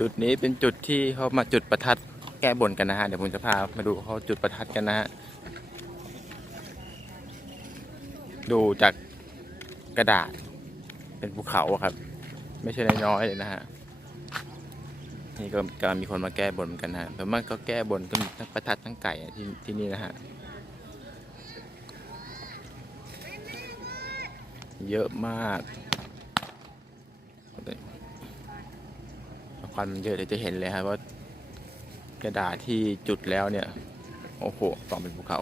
จุดนี้เป็นจุดที่เขามาจุดประทัดแก้บนกันนะฮะเดี๋ยวผมจะพามาดูเขาจุดประทัดกันนะฮะดูจากกระดาษเป็นภูเขาครับไม่ใช่น้อยๆเลยนะฮะนี่ก็กำลังมีคนมาแก้บนกันนะฮะส่วนมากก็แก้บนก็มีทั้งประทัดทั้งไก่ที่นี่นะฮะเยอะมากควันมันเยอะเดี๋ยวจะเห็นเลยครับว่ากระดาษที่จุดแล้วเนี่ยโอ้โหกองเป็นภูเขา